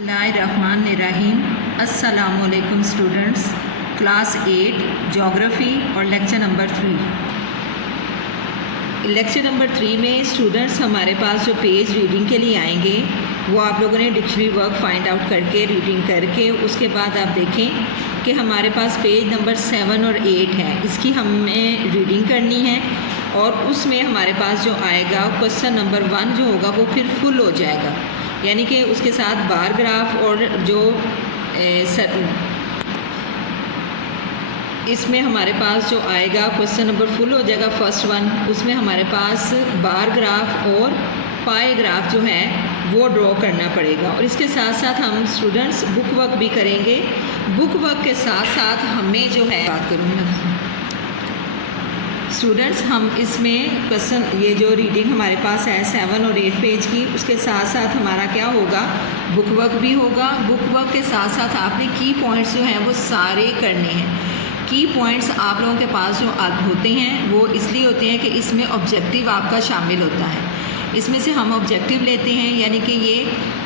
बिस्मिल्लाहिर्रहमानिर्रहीम। अस्सलामुअलैकुम students, class 8 geography और लेक्चर नंबर 3। लेक्चर नंबर 3 में स्टूडेंट्स हमारे पास जो पेज रीडिंग के लिए आएंगे वो आप लोगों ने डिक्शनरी वर्क फाइंड आउट करके रीडिंग करके उसके बाद आप देखें कि हमारे पास पेज नंबर 7 और 8 है, इसकी हमें रीडिंग करनी है और उसमें हमारे पास जो आएगा क्वेश्चन नंबर 1 जो होगा वो फिर फुल हो जाएगा, यानी कि उसके साथ बार ग्राफ और जो इसमें हमारे पास जो आएगा क्वेश्चन नंबर फुल हो जाएगा फर्स्ट वन, उसमें हमारे पास बार ग्राफ और पाई ग्राफ जो है वो ड्रॉ करना पड़ेगा। और इसके साथ साथ हम स्टूडेंट्स बुक वर्क भी करेंगे। बुक वर्क के साथ साथ हमें जो है बात करूँगी स्टूडेंट्स, हम इसमें क्वेश्चन ये जो रीडिंग हमारे पास है 7 और 8 पेज की, उसके साथ साथ हमारा क्या होगा, बुक वर्क भी होगा। बुक वर्क के साथ साथ आपने की पॉइंट्स जो हैं वो सारे करने हैं। की पॉइंट्स आप लोगों के पास जो होते हैं वो इसलिए होते हैं कि इसमें ऑब्जेक्टिव आपका शामिल होता है। इसमें से हम ऑब्जेक्टिव लेते हैं, यानी कि ये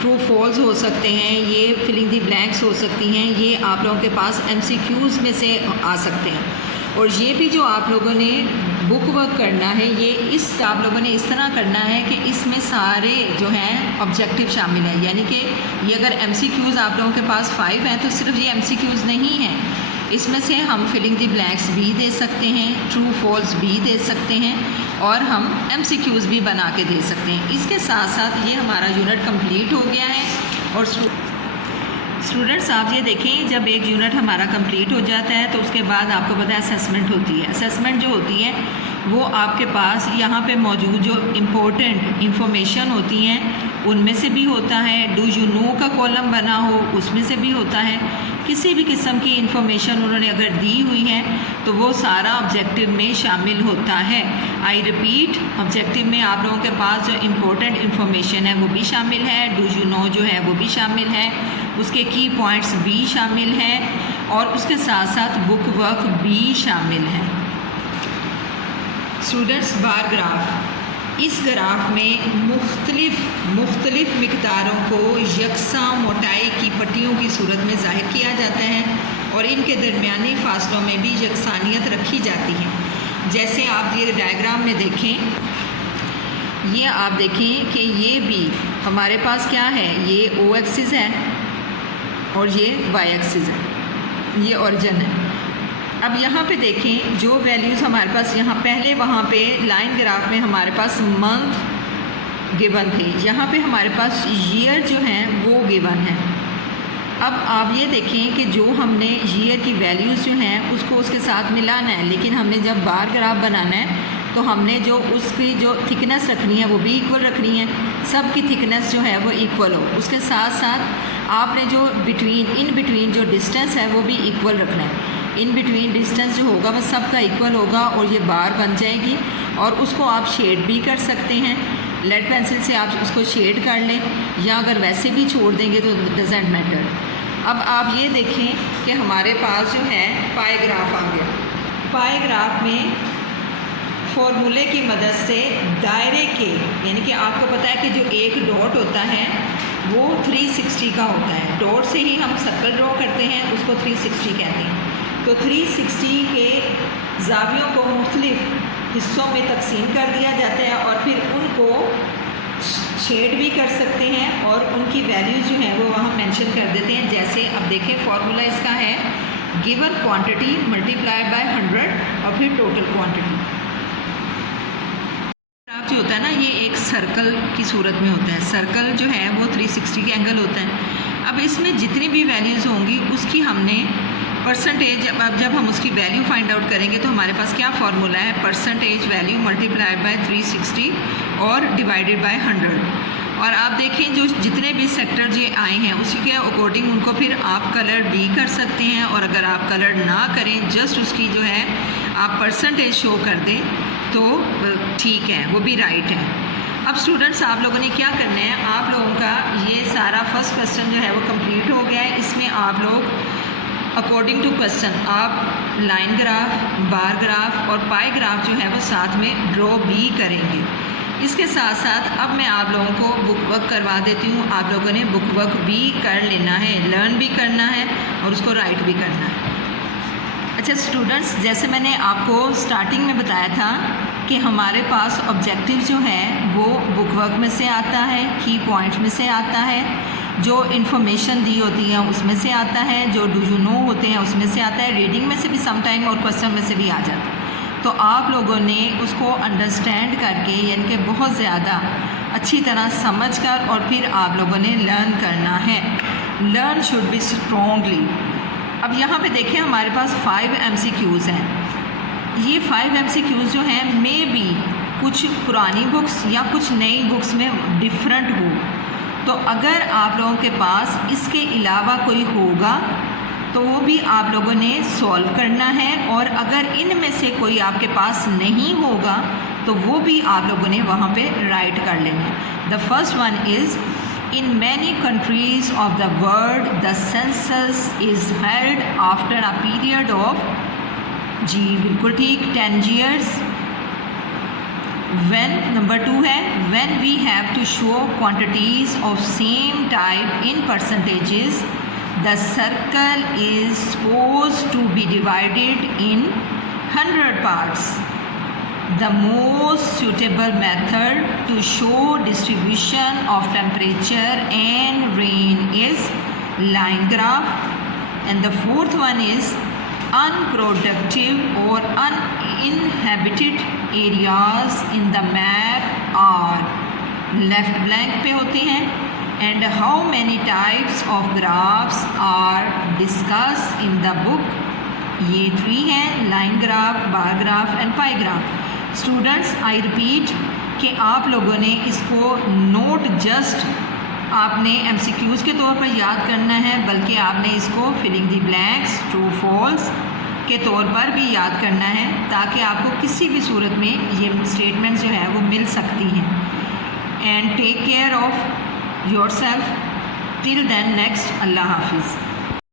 ट्रू फॉल्स हो सकते हैं, ये फिलिंग दी ब्लैंक्स हो सकती हैं, ये आप लोगों के पास MCQs में से आ सकते हैं। और ये भी जो आप लोगों ने बुक वर्क करना है ये आप लोगों ने इस तरह करना है कि इसमें सारे जो हैं ऑब्जेक्टिव शामिल हैं, यानी कि ये अगर MCQs आप लोगों के पास 5 हैं तो सिर्फ ये MCQs नहीं हैं, इसमें से हम फिलिंग दी ब्लैंक्स भी दे सकते हैं, ट्रू फॉल्स भी दे सकते हैं और हम MCQs भी बना के दे सकते हैं। इसके साथ साथ ये हमारा यूनिट कंप्लीट हो गया है। और स्टूडेंट्स आप ये देखें, जब एक यूनिट हमारा कंप्लीट हो जाता है तो उसके बाद आपको पता है असेसमेंट होती है। असेसमेंट जो होती है वो आपके पास यहाँ पे मौजूद जो इम्पोर्टेंट इंफॉर्मेशन होती हैं उनमें से भी होता है, डू यू नो का कॉलम बना हो उसमें से भी होता है, किसी भी किस्म की इंफॉर्मेशन उन्होंने अगर दी हुई है तो वो सारा ऑब्जेक्टिव में शामिल होता है। आई रिपीट, ऑब्जेक्टिव में आप लोगों के पास जो इम्पोर्टेंट इंफॉर्मेशन है वो भी शामिल है, डू यू नो जो है वो भी शामिल है, उसके की पॉइंट्स भी शामिल हैं और उसके साथ साथ बुक वर्क भी शामिल है। स्टूडेंट्स बार ग्राफ, इस ग्राफ में मुख्तलिफ मिक़दारों को यकसा मोटाई की पट्टियों की सूरत में ज़ाहिर किया जाता है और इनके दरमियानी फासलों में भी यकसानियत रखी जाती है। जैसे आप ये डायग्राम में देखें, ये आप देखें कि ये भी हमारे पास क्या है, ये O एक्सिस है और ये Y एक्सिस है, ये ओरिजिन है। अब यहाँ पे देखें जो वैल्यूज़ हमारे पास यहाँ पहले वहाँ पे लाइन ग्राफ में हमारे पास मंथ गिवन थे, यहाँ पे हमारे पास ईयर जो हैं वो गिवन है। अब आप ये देखें कि जो हमने ईयर की वैल्यूज़ जो हैं उसको उसके साथ मिलाना है, लेकिन हमने जब बार ग्राफ बनाना है तो हमने जो उसकी जो थिकनेस रखनी है वो भी इक्वल रखनी है, सब की थिकनेस जो है वो इक्वल हो। उसके साथ साथ आपने जो इन बिटवीन जो डिस्टेंस है वो भी इक्वल रखना है। इन बिटवीन डिस्टेंस जो होगा वह सबका इक्वल होगा और ये बार बन जाएगी और उसको आप शेड भी कर सकते हैं। लेड पेंसिल से आप उसको शेड कर लें या अगर वैसे भी छोड़ देंगे तो डजेंट मैटर। अब आप ये देखें कि हमारे पास जो है पाई ग्राफ आ गया। पाई ग्राफ में फॉर्मूले की मदद से दायरे के, यानी कि आपको पता है कि जो एक डॉट होता है वो 360 का होता है, डॉट से ही हम सर्कल ड्रॉ करते हैं, उसको 360 कहते हैं। तो 360 के ज़ावियों को मुख्तलिफ हिस्सों में तकसीम कर दिया जाता है और फिर उनको शेड भी कर सकते हैं और उनकी वैल्यूज़ जो हैं वो वहाँ मेंशन कर देते हैं। जैसे अब देखें फॉर्मूला इसका है गिवन क्वांटिटी मल्टीप्लाइड बाय 100 और फिर टोटल क्वांटिटी। ग्राफ जो होता है ना ये एक सर्कल की सूरत में होता है, सर्कल जो है वो 360 के एंगल होता है। अब इसमें जितनी भी वैल्यूज़ होंगी उसकी हमने परसेंटेज, अब जब हम उसकी वैल्यू फाइंड आउट करेंगे तो हमारे पास क्या फार्मूला है, परसेंटेज वैल्यू मल्टीप्लाइड बाय 360 और डिवाइडेड बाय 100। और आप देखें जो जितने भी सेक्टर जो आए हैं उसी के अकॉर्डिंग उनको फिर आप कलर भी कर सकते हैं और अगर आप कलर ना करें जस्ट उसकी जो है आप परसेंटेज शो कर दें तो ठीक है, वो भी राइट है। अब स्टूडेंट्स आप लोगों ने क्या करना है, आप लोगों का ये सारा फर्स्ट क्वेश्चन जो है वो कंप्लीट हो गया है। इसमें आप लोग अकॉर्डिंग टू क्वेश्चन आप लाइन ग्राफ, बार ग्राफ और पाई ग्राफ जो है वो साथ में ड्रॉ भी करेंगे। इसके साथ साथ अब मैं आप लोगों को बुक वर्क करवा देती हूँ। आप लोगों ने बुक वर्क भी कर लेना है, लर्न भी करना है और उसको राइट भी करना है। अच्छा स्टूडेंट्स, जैसे मैंने आपको स्टार्टिंग में बताया था कि हमारे पास ऑब्जेक्टिव जो है वो बुक वर्क में से आता है, की पॉइंट्स में से आता है, जो इन्फॉर्मेशन दी होती है उसमें से आता है, जो डू यू नो होते हैं उसमें से आता है, रीडिंग में से भी समटाइम और क्वेश्चन में से भी आ जाता है। तो आप लोगों ने उसको अंडरस्टैंड करके यानी कि बहुत ज़्यादा अच्छी तरह समझकर और फिर आप लोगों ने लर्न करना है। Learn should be strongly. अब यहाँ पे देखिए हमारे पास 5 MCQs हैं। ये 5 MCQs जो हैं मे बी कुछ पुरानी बुक्स या कुछ नई बुक्स में डिफरेंट हो, तो अगर आप लोगों के पास इसके अलावा कोई होगा तो वो भी आप लोगों ने सॉल्व करना है, और अगर इनमें से कोई आपके पास नहीं होगा तो वो भी आप लोगों ने वहाँ पे राइट कर लेना है। The first one is In many countries of the world, the census is held after a period of जी बिल्कुल ठीक 10 years. When number 2 है when we have to show quantities of same type in percentages, the circle is supposed to be divided in 100 parts. The most suitable method to show distribution of temperature and rain is line graph. And the fourth one is unproductive or uninhabited areas in the map are left blank पे होते हैं. And how many types of graphs are discussed in the book? ये 3 हैं, line graph, bar graph and pi graph. Students I repeat कि आप लोगों ने इसको नोट जस्ट आपने MCQs के तौर पर याद करना है, बल्कि आपने इसको filling the blanks, true false के तौर पर भी याद करना है, ताकि आपको किसी भी सूरत में ये स्टेटमेंट्स जो है वो मिल सकती हैं। And take care of yourself till then next. अल्लाह हाफिज़।